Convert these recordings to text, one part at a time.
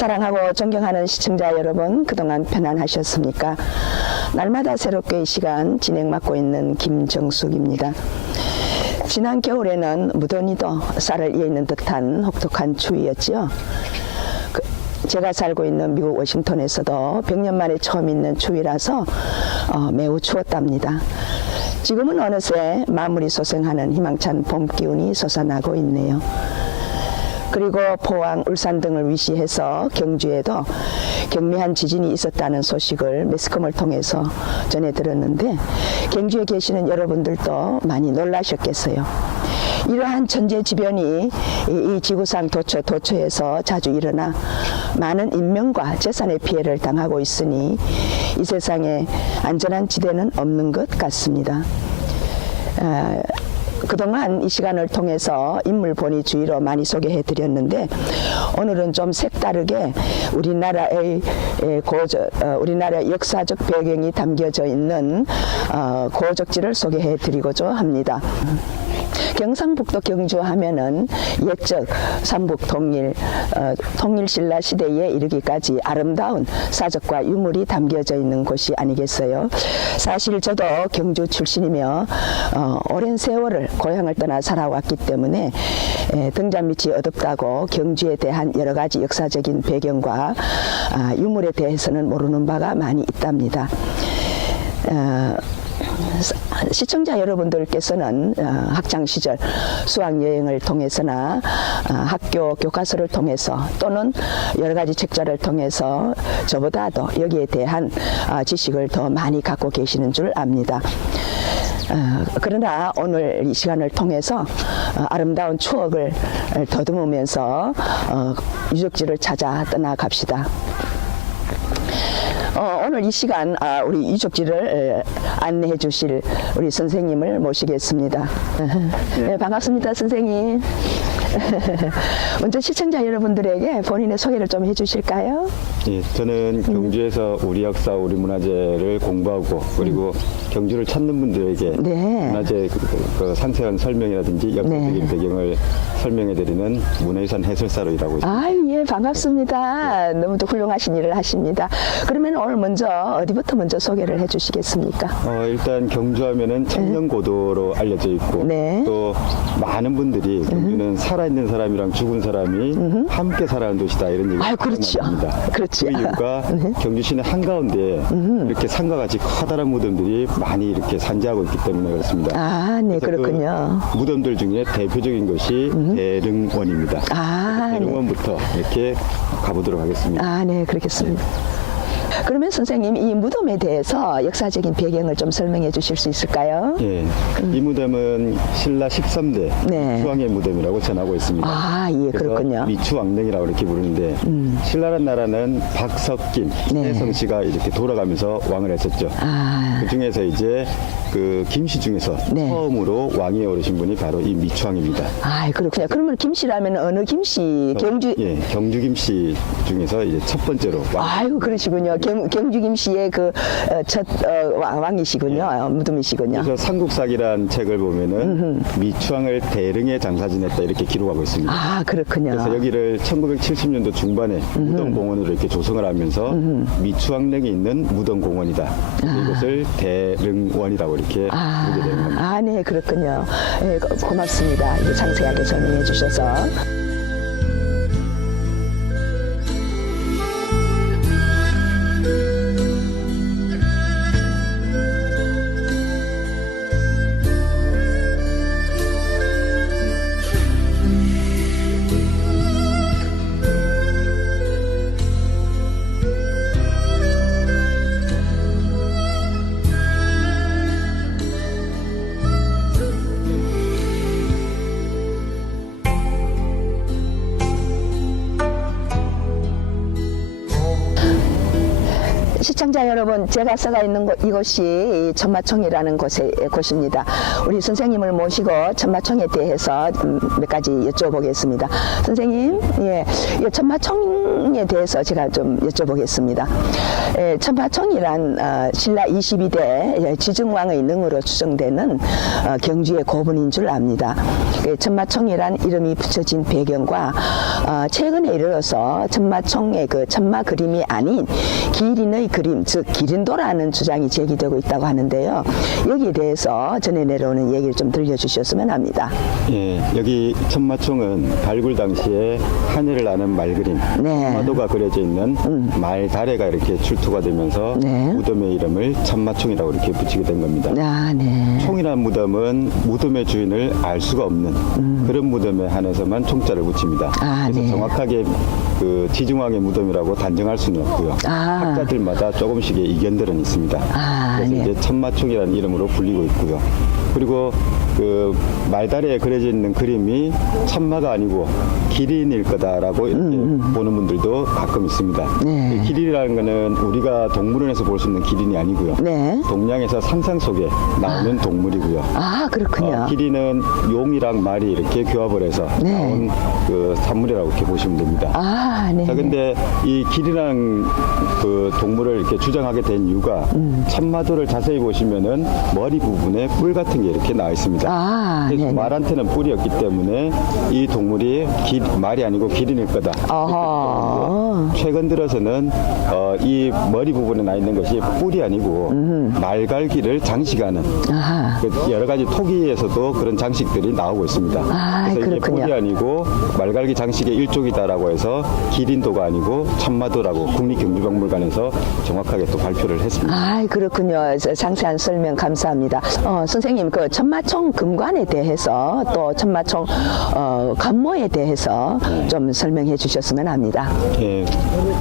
사랑하고 존경하는 시청자 여러분, 그동안 편안하셨습니까? 날마다 새롭게 이 시간 진행 맡고 있는 김정숙입니다. 지난 겨울에는 무더니도 쌀을 이어 있는 듯한 혹독한 추위였지요. 그, 제가 살고 있는 미국 워싱턴에서도 100년 만에 처음 있는 추위라서 어, 매우 추웠답니다. 지금은 어느새 마무리 소생하는 희망찬 봄 기운이 솟아나고 있네요. 그리고 포항, 울산 등을 위시해서 경주에도 경미한 지진이 있었다는 소식을 매스컴을 통해서 전해 들었는데 경주에 계시는 여러분들도 많이 놀라셨겠어요. 이러한 천재지변이 이, 이 지구상 도처 도처에서 자주 일어나 많은 인명과 재산의 피해를 당하고 있으니 이 세상에 안전한 지대는 없는 것 같습니다. 에, 그동안 이 시간을 통해서 인물 본위 주의로 많이 소개해 드렸는데 오늘은 좀 색다르게 우리나라의 에, 고저, 어, 우리나라 역사적 배경이 담겨져 있는 어, 고적지를 소개해 드리고자 합니다. 경상북도 경주 하면은 옛적 삼북 통일 어, 통일신라 시대에 이르기까지 아름다운 사적과 유물이 담겨져 있는 곳이 아니겠어요. 사실 저도 경주 출신이며 어, 오랜 세월을 고향을 떠나 살아왔기 때문에 에, 등잔 밑이 어둡다고 경주에 대한 여러 가지 역사적인 배경과 아, 유물에 대해서는 모르는 바가 많이 있답니다. 어, 시청자 여러분들께서는 어, 학창 시절 수학 여행을 통해서나 어, 학교 교과서를 통해서 또는 여러 가지 책자를 통해서 저보다도 여기에 대한 어, 지식을 더 많이 갖고 계시는 줄 압니다. 어, 그러나 오늘 이 시간을 통해서 어, 아름다운 추억을 더듬으면서 어, 유적지를 찾아 떠나갑시다. 어, 오늘 이 시간 아, 우리 에, 안내해 주실 우리 선생님을 모시겠습니다. 네, 반갑습니다, 선생님. 먼저 시청자 여러분들에게 본인의 소개를 좀 해주실까요? 예, 저는 경주에서 우리 역사, 우리 문화재를 공부하고 그리고 경주를 찾는 분들에게 네. 문화재 그, 그, 그 상세한 설명이라든지 역사적인 네. 배경을 설명해드리는 문화유산 해설사로 일하고 있습니다. 아유, 예, 반갑습니다. 너무도 훌륭하신 일을 하십니다. 그러면 오늘 먼저 어디부터 먼저 소개를 해주시겠습니까? 어, 일단 경주하면은 천년고도로 알려져 있고 네. 또 많은 분들이 경주는 살아 있는 사람이랑 죽은 사람이 함께 살아가는 도시다 이런 얘기 아유, 그렇죠. 그렇죠. 그 이유가 경주 시내 한가운데 이렇게 산과 같이 커다란 무덤들이 많이 이렇게 산재하고 있기 때문에 그렇습니다. 아, 네, 그래서 그렇군요. 그 무덤들 중에 대표적인 것이 대릉원입니다. 아, 네. 대릉원부터 이렇게 가보도록 하겠습니다. 아, 네, 그렇겠습니다. 그러면 선생님 이 무덤에 대해서 역사적인 배경을 좀 설명해 주실 수 있을까요? 예, 이 무덤은 신라 13대 네. 수왕의 무덤이라고 전하고 있습니다. 아, 예, 그래서 그렇군요. 음. 미추왕릉이라고 이렇게 부르는데 신라란 나라는 박석김, 네. 해성 씨가 이렇게 돌아가면서 왕을 했었죠. 아, 그 중에서 이제 그 김씨 중에서 네. 처음으로 왕위에 오르신 분이 바로 이 미추왕입니다. 아, 그렇군요. 그러면 김씨라면 어느 김씨? 경주. 예, 경주 김씨 중에서 이제 첫 번째로 왕. 아이고 그러시군요. 경, 경주 김씨의 그첫 왕이시군요. 어, 무덤이시군요. 그래서 삼국사기란 책을 보면은 미추왕을 대릉에 장사 지냈다 이렇게 기록하고 있습니다. 아, 그렇군요. 그래서 여기를 1970년도 중반에 무덤공원으로 이렇게 조성을 하면서 미추왕릉이 있는 무덤공원이다. 이것을 대릉원이라고 이렇게 아, 부르게 되는 겁니다. 아, 네, 그렇군요. 예, 고- 고맙습니다. 이렇게 상세하게 설명해 주셔서. 시청자 여러분, 제가 써가 있는 곳, 이곳이 이 천마총이라는 곳에, 곳입니다. 우리 선생님을 모시고 천마총에 대해서 음, 몇 가지 여쭤보겠습니다. 선생님, 예, 이 천마총에 대해서 제가 좀 여쭤보겠습니다. 예, 천마총이란 어, 신라 22대 지증왕의 능으로 추정되는 어, 경주의 고분인 줄 압니다. 그 천마총이란 이름이 붙여진 배경과 어, 최근에 이르러서 천마총의 그 천마 그림이 아닌 기린의 그림, 즉 기린도라는 주장이 제기되고 있다고 하는데요. 여기에 대해서 전해 내려오는 얘기를 좀 들려주셨으면 합니다. 예, 여기 천마총은 발굴 당시에 하늘을 나는 말그림, 네. 마도가 그려져 있는 말다래가 이렇게 출토가 되면서 네. 무덤의 이름을 천마총이라고 이렇게 붙이게 된 겁니다. 아, 네. 총이란 무덤은 무덤의 주인을 알 수가 없는 그런 무덤에 한해서만 총자를 붙입니다. 음. 아, 그래서 네. 정확하게 그 지중왕의 무덤이라고 단정할 수는 없고요. 아. 학자들마다 조금씩의 이견들은 있습니다. 아, 그래서 네. 이제 천마총이라는 이름으로 불리고 있고요. 그리고 그 말다리에 그려져 있는 그림이 천마가 아니고 기린일 거다라고 이렇게 보는 분들도 가끔 있습니다. 음, 네. 이 기린이라는 거는 우리가 동물원에서 볼 수 있는 기린이 아니고요. 네. 동양에서 상상 속에 나오는 동물이고요. 아, 그렇군요. 어, 기린은 용이랑 말이 이렇게 교합을 해서 네. 나온 그 산물이라고 이렇게 보시면 됩니다. 아, 네. 자, 근데 이 길이라는 그 동물을 이렇게 주장하게 된 이유가 음. 참마도를 자세히 보시면은 머리 부분에 뿔 같은 게 이렇게 나와 있습니다. 아, 그래서 네네. 말한테는 뿔이 없기 때문에 이 동물이 기- 말이 아니고 기린일 거다. 어허. 최근 들어서는 어, 이 머리 부분에 나 있는 것이 뿔이 아니고 말갈기를 장식하는 아하. 그 여러 가지 토기에서도 그런 장식들이 나오고 있습니다. 아, 그래서 이게 그렇군요. 뿔이 아니고 말갈기 장식의 일종이다라고 해서 기린도가 아니고 참마도라고 국립경주박물관에서 정확하게 또 발표를 했습니다. 아, 그렇군요. 저 상세한 설명 감사합니다. 어, 선생님, 그 천마총 금관에 대해서 또 천마총 어, 관모에 대해서 좀 설명해 주셨으면 합니다. 예,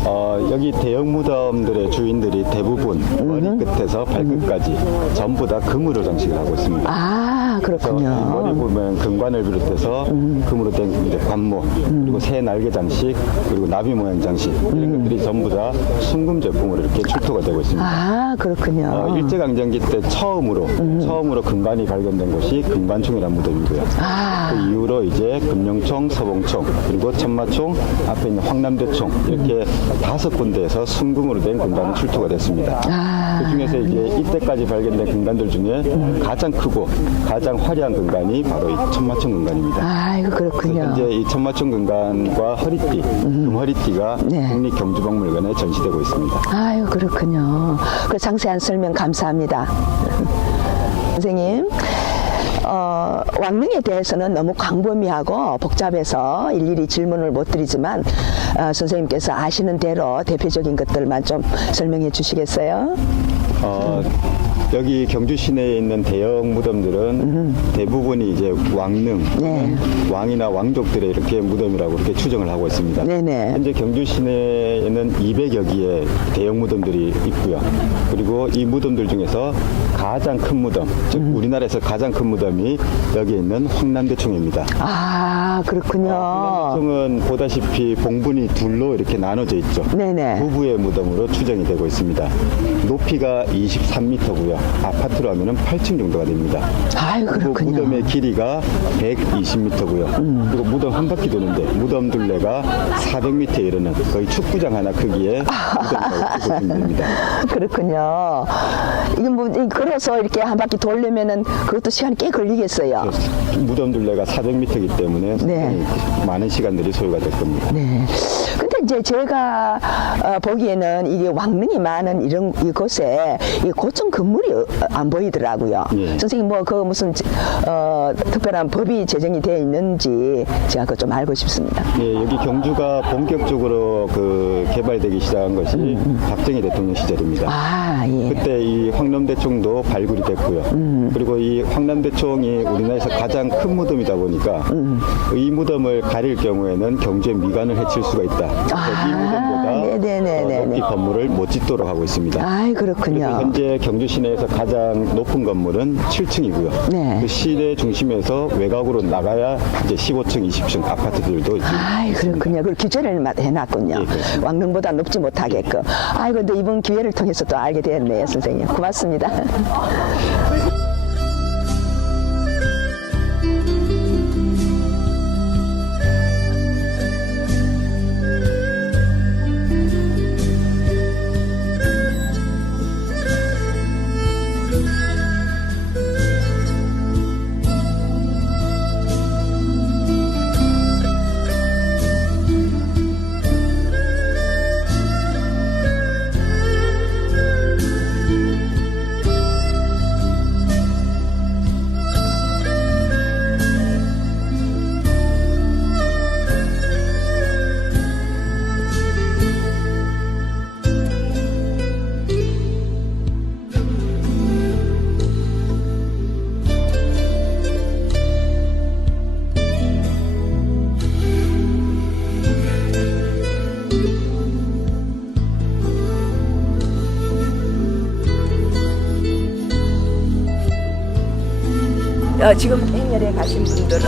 어, 여기 대형 무덤들의 주인들이 대부분 머리 끝에서 발끝까지 전부 다 금으로 장식을 하고 있습니다. 아, 그래서 이 머리 그렇군요. 보면 금관을 비롯해서 금으로 된 이제 관모 그리고 새 날개 장식 그리고 나비 모양 장식 이런 것들이 전부 다 순금 제품으로 이렇게 출토가 되고 있습니다. 아, 그렇군요. 어, 일제강점기 때 처음으로 처음으로 금관이 발견된 곳이 금관총이라는 무덤이고요. 아. 그 이후로 이제 금룡총, 서봉총 그리고 천마총 앞에 있는 황남대총 이렇게 다섯 군데에서 순금으로 된 금관이 출토가 됐습니다. 아. 그 중에서 이제 이때까지 발견된 금관들 중에 가장 크고 가장 화려한 금관이 바로 이 천마총 금관입니다. 아이고, 그래서 그렇군요. 현재 이 천마총 금관과 허리띠, 금허리띠가 네. 국립경주박물관에 전시되고 있습니다. 아유 그렇군요. 그 상세한 설명 감사합니다. 선생님. 어, 왕릉에 대해서는 너무 광범위하고 복잡해서 일일이 질문을 못 드리지만 어, 선생님께서 아시는 대로 대표적인 것들만 좀 설명해 주시겠어요? 어, 여기 경주 시내에 있는 대형 무덤들은 대부분이 이제 왕릉, 네. 왕이나 왕족들의 이렇게 무덤이라고 이렇게 추정을 하고 있습니다. 네네. 현재 경주 시내에는 200여 개의 대형 무덤들이 있고요. 그리고 이 무덤들 중에서 가장 큰 무덤, 즉 우리나라에서 가장 큰 무덤이 여기 있는 황남대총입니다. 아 그렇군요. 황남대총은 보다시피 봉분이 둘로 이렇게 나눠져 있죠. 네네. 부부의 무덤으로 추정이 되고 있습니다. 높이가 23m고요. 아파트로 하면 8층 정도가 됩니다. 아유 그리고 그렇군요. 무덤의 길이가 120m고요. 그리고 무덤 한 바퀴 도는데 무덤 둘레가 400m에 이르는 거의 축구장 하나 크기의 무덤이라고 보시면 됩니다. 그렇군요. 이건 뭐 이- 걸어서 이렇게 한 바퀴 돌려면은 그것도 시간이 꽤 걸리겠어요. 무덤 둘레가 400m이기 때문에 네. 상당히 많은 시간들이 소요가 될 겁니다. 네. 이제 제가 어, 보기에는 이게 왕릉이 많은 이런 이곳에 이 고층 건물이 어, 안 보이더라고요. 예. 선생님 뭐 그 무슨 어, 특별한 법이 제정이 되어 있는지 제가 그거 좀 알고 싶습니다. 예, 여기 경주가 본격적으로 그 개발되기 시작한 것이 박정희 대통령 시절입니다. 아 예. 그때 이 황남대총도 발굴이 됐고요. 그리고 이 황남대총이 우리나라에서 가장 큰 무덤이다 보니까 이 무덤을 가릴 경우에는 경주의 미관을 해칠 수가 있다. 이 아, 무덤보다 네네네. 높이 건물을 못 짓도록 하고 있습니다. 아이 그래서 그렇군요. 현재 경주 시내에서 가장 높은 건물은 7층이고요. 네. 그 시내 중심에서 외곽으로 나가야 이제 15층, 20층 아파트들도 지금 아이 그렇군요. 그 규제를 마- 해놨군요. 예. 왕릉보다 높지 못하게끔. 아이 근데 이번 기회를 통해서 또 알게 되었네요, 선생님. 고맙습니다. 지금 행렬에 가신 분들은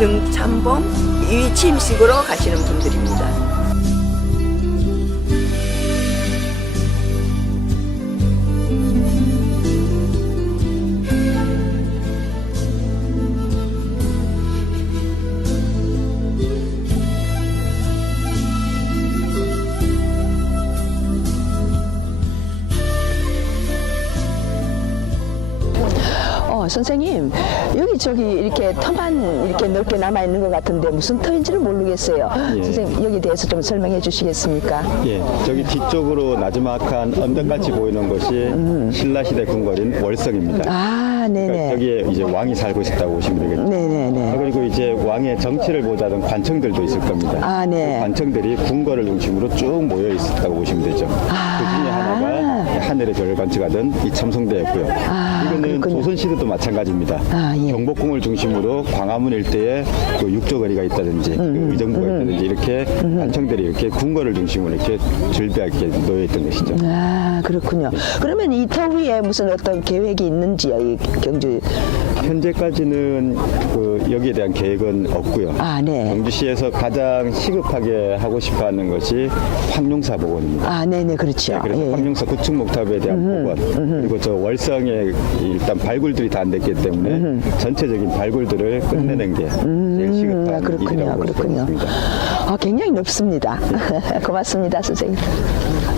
능참봉 위침식으로 가시는 분들입니다. 선생님, 여기 저기 이렇게 터만 이렇게 넓게 남아 있는 것 같은데 무슨 터인지는 모르겠어요. 예. 선생님, 여기 대해서 좀 설명해 주시겠습니까? 예, 저기 뒤쪽으로 나지막한 언덕같이 보이는 것이 신라시대 궁궐인 월성입니다. 아, 그러니까 네네. 여기에 이제 왕이 살고 있었다고 보시면 되겠죠. 네네네. 그리고 이제 왕의 정치를 보자던 관청들도 있을 겁니다. 아, 네. 그 관청들이 궁궐을 중심으로 쭉 모여 있었다고 보시면 되죠. 아. 그 중에 하나가 하늘의 별을 관측하던 이 첨성대였고요. 아, 그렇군요. 조선시대도 마찬가지입니다. 아, 예. 경복궁을 중심으로 광화문 일대에 그 육조거리가 있다든지 음, 그 의정부가 있다든지 이렇게 관청들이 이렇게 궁궐을 중심으로 이렇게 줄비하게 놓여 있던 것이죠. 아, 그렇군요. 그러면 이터 위에 무슨 어떤 계획이 있는지요, 이 경주. 현재까지는 그 여기에 대한 계획은 없고요. 아, 네. 경주시에서 가장 시급하게 하고 싶어하는 것이 황룡사 복원입니다. 아, 네네, 그렇죠. 네, 그래서 예. 황룡사 구축 목탑에 대한 복원 그리고 저 월성에 일단 발굴들이 다 안 됐기 때문에 전체적인 발굴들을 끝내는 게 제일 음, 시급한 아, 그렇군요, 일이라고 볼수 그렇군요. 있습니다. 아, 굉장히 높습니다. 고맙습니다, 선생님.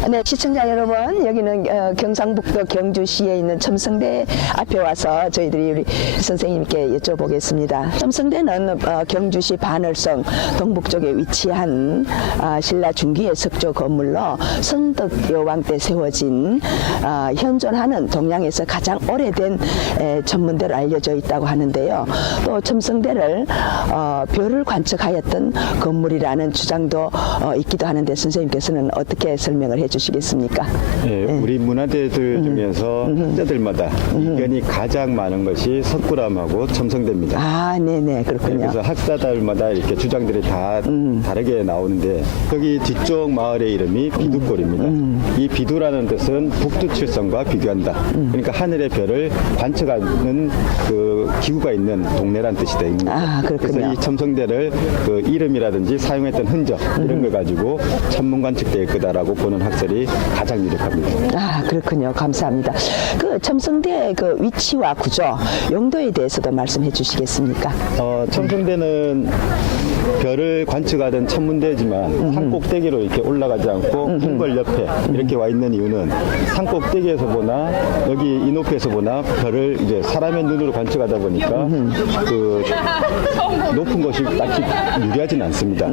네, 시청자 여러분, 여기는 어, 경상북도 경주시에 있는 첨성대 앞에 와서 저희들이 우리 선생님께 여쭤보겠습니다. 첨성대는 어, 경주시 반월성 동북쪽에 위치한 아, 신라 중기의 석조 건물로 성덕 여왕 때 세워진 아, 현존하는 동양에서 가장 오래된 에, 천문대로 알려져 있다고 하는데요. 또 첨성대를 어, 별을 관측하였던 건물이라는 주장도 어, 있기도 하는데 선생님께서는 어떻게 설명을 해주 시겠습니까? 예, 우리 문화대들 음. 중에서 학자들마다 의견이 가장 많은 것이 석굴암하고 첨성대입니다. 아, 네네 그렇군요. 그래서 학자들마다 이렇게 주장들이 다 음. 다르게 나오는데 거기 뒤쪽 마을의 이름이 비두골입니다. 음. 이 비두라는 뜻은 북두칠성과 비교한다. 음. 그러니까 하늘의 별을 관측하는 그 기구가 있는 동네란 뜻이 되는 거죠. 아, 그렇군요. 그래서 이 첨성대를 그 이름이라든지 사용했던 흔적 음. 이런 걸 가지고 천문 관측될 거다라고 보는 학 설이 가장 유력합니다. 아 그렇군요. 감사합니다. 그 첨성대 그 위치와 구조, 용도에 대해서도 말씀해 주시겠습니까? 어, 첨성대는 별을 관측하던 천문대지만 산 꼭대기로 이렇게 올라가지 않고 궁궐 옆에 이렇게 와 있는 이유는 산 꼭대기에서 보나 여기 이 높이에서 보나 별을 이제 사람의 눈으로 관측하다 보니까 그 높은 것이 딱히 유리하지는 않습니다.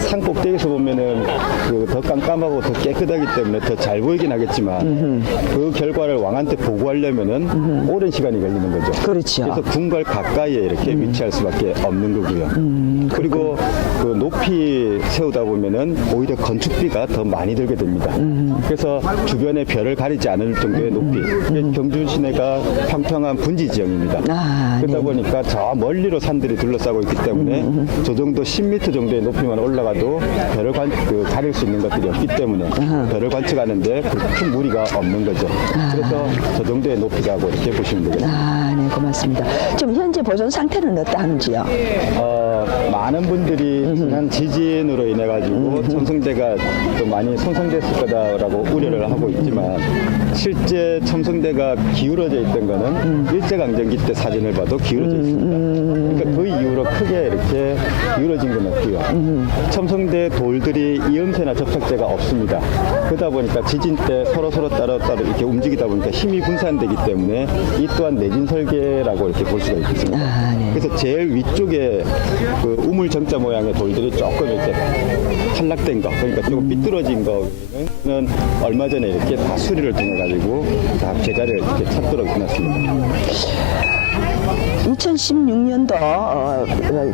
산 꼭대기에서 보면은 그 더 깜깜하고 더 깨끗하기 때문에 더 잘 보이긴 하겠지만 그 결과를 왕한테 보고하려면은 오랜 시간이 걸리는 거죠. 그렇죠. 그래서 궁궐 가까이에 이렇게 위치할 수밖에 없는 거고요. 그리고 그 높이 세우다 보면은 오히려 건축비가 더 많이 들게 됩니다. 그래서 주변에 별을 가리지 않을 정도의 높이. 경주 시내가 평평한 분지 지형입니다. 아, 그러다 네. 보니까 저 멀리로 산들이 둘러싸고 있기 때문에 저 정도 10m 정도의 높이만 올라가도 별을 관, 그 가릴 수 있는 것들이 없기 때문에 별을 관측하는데 그큰 무리가 없는 거죠. 그래서 저 정도의 높이라고 이렇게 보시면 되겠습니다. 아, 네, 고맙습니다. 지금 현재 보존 상태는 어떠한지요? 어, 많은 분들이 지난 지진으로 인해 가지고 첨성대가 좀 많이 손상됐을 거다라고 우려를 하고 있지만 실제 첨성대가 기울어져 있던 거는 일제강점기 때 사진을 봐도 기울어져 있습니다. 그러니까 그 이후로 크게 이렇게 기울어진 건 없고요. 첨성대 돌들이 이음새나 접착제가 없습니다. 그러다 보니까 지진 때 서로 서로 따로 따로 이렇게 움직이다 보니까 힘이 분산되기 때문에 이 또한 내진 설계라고 이렇게 볼 수가 있겠습니다. 아, 네. 그래서 제일 위쪽에 그 우물 정자 모양의 돌들이 조금 이렇게 탈락된 거, 그러니까 조금 삐뚤어진 거는 얼마 전에 이렇게 다 수리를 통해 가지고 다 제자리를 이렇게 찾도록 해놨습니다. 2016년도 어,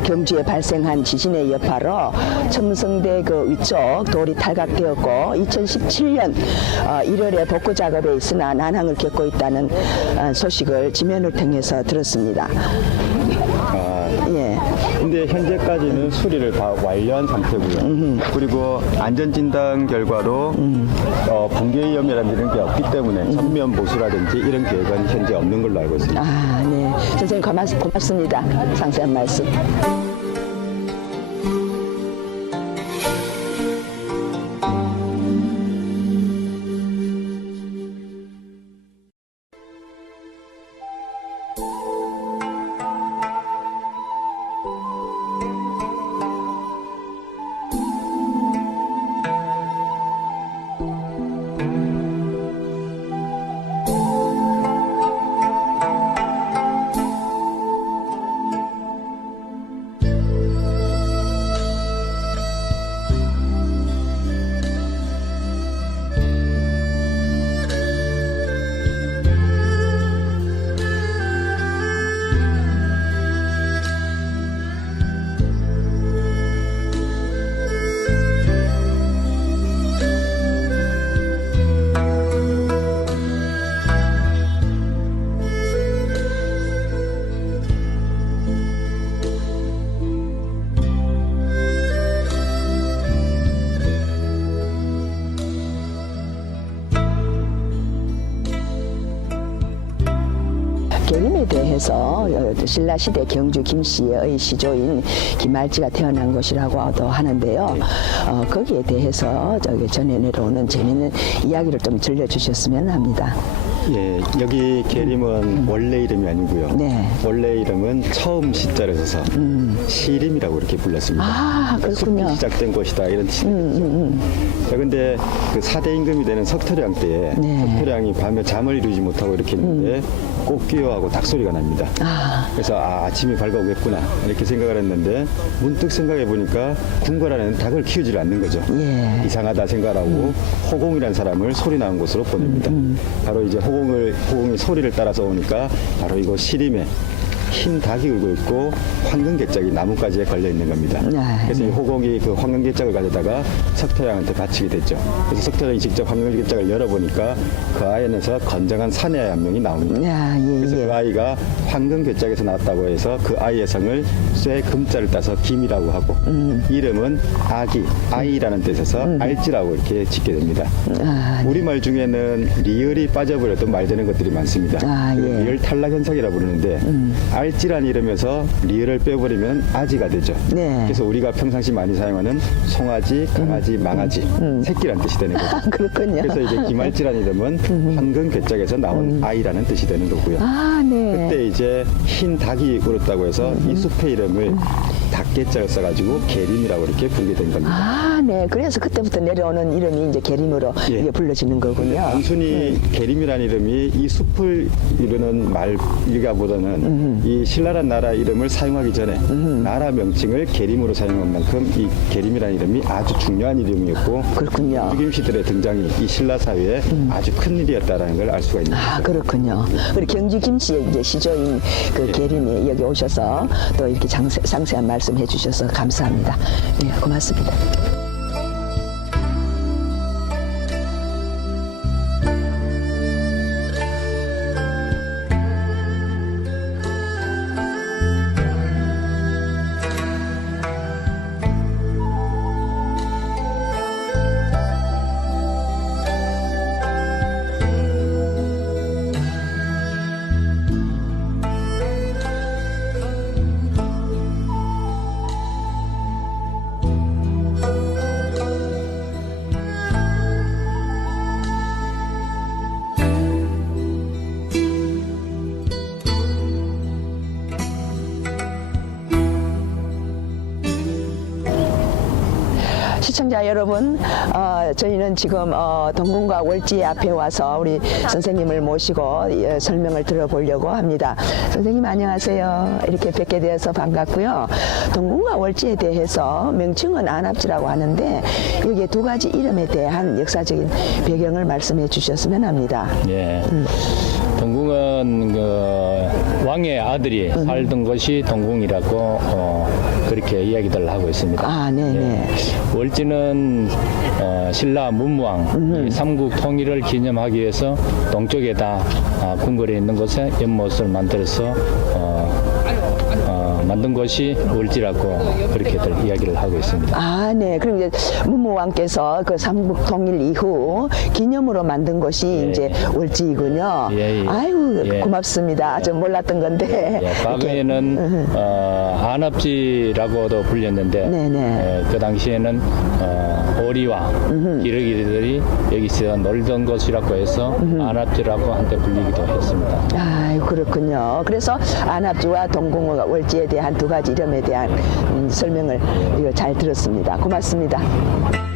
경주에 발생한 지진의 여파로 첨성대 그 위쪽 돌이 탈각되었고 2017년 어, 1월에 복구 작업에 있으나 난항을 겪고 있다는 어, 소식을 지면을 통해서 들었습니다. 근데 현재까지는 수리를 다 완료한 상태고요. 그리고 안전진단 결과로 어, 붕괴 위험이라는 이런 게 없기 때문에 전면 보수라든지 이런 계획은 현재 없는 걸로 알고 있습니다. 아, 네. 선생님 고맙, 고맙습니다. 상세한 말씀. 어, 신라시대 경주 김씨의 시조인 김알지가 태어난 곳이라고도 하는데요. 어, 거기에 대해서 저기 전해 내려오는 재미있는 이야기를 좀 들려주셨으면 합니다. 예, 여기 계림은 원래 이름이 아니고요. 네. 원래 이름은 처음 시자를 써서 시림이라고 이렇게 불렀습니다. 아, 그렇군요. 숲이 시작된 곳이다 이런 뜻이죠. 자, 근데 그 4대 임금이 되는 석토량 때에 네. 석토량이 밤에 잠을 이루지 못하고 이렇게 있는데 꽃기어하고 닭소리가 납니다. 아, 그래서 아, 아침이 밝아오겠구나 이렇게 생각을 했는데 문득 생각해 보니까 궁궐안에는 닭을 키우질 않는 거죠. 예. 이상하다 생각하고 호공이라는 사람을 소리 나는 곳으로 보냅니다. 바로 이제 호공 을 호공이 소리를 따라서 오니까 바로 이곳 시림에 흰 닭이 울고 있고 황금개짝이 나뭇가지에 걸려 있는 겁니다. 네. 그래서 이 호공이 그 황금개짝을 가져다가 석토양한테 바치게 됐죠. 그래서 석토양이 직접 황금개짝을 열어보니까 그 안에서 건장한 사내 아이 한 명이 나옵니다. 야, 그래서 예, 그 예. 아이가 황금개짝에서 나왔다고 해서 그 아이의 성을 쇠 금자를 따서 김이라고 하고 이름은 아기, 아이라는 뜻에서 알지라고 이렇게 짓게 됩니다. 아, 우리말 중에는 리을이 빠져버려도 말되는 것들이 많습니다. 아, 그 예. 음. 리을 탈락 현상이라 부르는데 알지란 이름에서 리을을 빼버리면 아지가 되죠. 네. 그래서 우리가 평상시 많이 사용하는 송아지, 강아지, 망아지, 새끼란 뜻이 되는 거죠. 음. 그렇군요. 그래서 이제 김알지란 이름은 황금 괴짝에서 나온 아이라는 뜻이 되는 거고요. 아, 네. 그때 이제 흰 닭이 울었다고 해서 이 숲의 이름을 닭 개짝을 써가지고 계림이라고 이렇게 부르게 된 겁니다. 아, 네. 그래서 그때부터 내려오는 이름이 이제 계림으로 예. 이게 불러지는 거군요. 단순히 계림이라는 이름이 이 숲을 이루는 말이가보다는 이 신라란 나라 이름을 사용하기 전에 나라 명칭을 계림으로 사용한 만큼 이 계림이라는 이름이 아주 중요한 이름이었고 그렇군요. 시들의 등장이 이 신라 사회에 아주 큰 일이었다라는 걸 알 수가 있는 아, 거죠. 그렇군요. 우리 경주 김씨의 이제 시조인 그 예. 계림이 여기 오셔서 또 이렇게 장세, 상세한 말씀 말씀 해 주셔서 감사합니다. 예, 고맙습니다. 시청자 여러분, 어, 저희는 지금 어, 동궁과 월지 앞에 와서 우리 선생님을 모시고 예, 설명을 들어보려고 합니다. 선생님 안녕하세요. 이렇게 뵙게 되어서 반갑고요. 동궁과 월지에 대해서 명칭은 안압지라고 하는데 여기에 두 가지 이름에 대한 역사적인 배경을 말씀해 주셨으면 합니다. 예. 동궁은 그 왕의 아들이 음. 살던 곳이 동궁이라고 어, 그렇게 이야기들 하고 있습니다. 아, 네네. 예. 월지는 어, 신라 문무왕 이 삼국 통일을 기념하기 위해서 동쪽에다 아, 궁궐에 있는 곳에 연못을 만들어서 어, 어, 만든 것이 월지라고 그렇게들 이야기를 하고 있습니다. 아, 네. 그럼 이제 문무왕께서 그 삼국 통일 이후 기념으로 만든 것이 예. 이제 월지이군요. 예, 예. 아유, 예. 고맙습니다. 좀 몰랐던 건데. 예, 과거에는 어, 안압지라고도 불렸는데 네 네. 예, 그 당시에는 어, 오리와 기러기들이 여기서 놀던 곳이라고 해서 안압지라고 한때 불리기도 했습니다. 아, 그렇군요. 그래서 안압지와 동궁 월지에 대한 두 가지 이름에 대한 음, 설명을 이거 잘 들었습니다. 고맙습니다.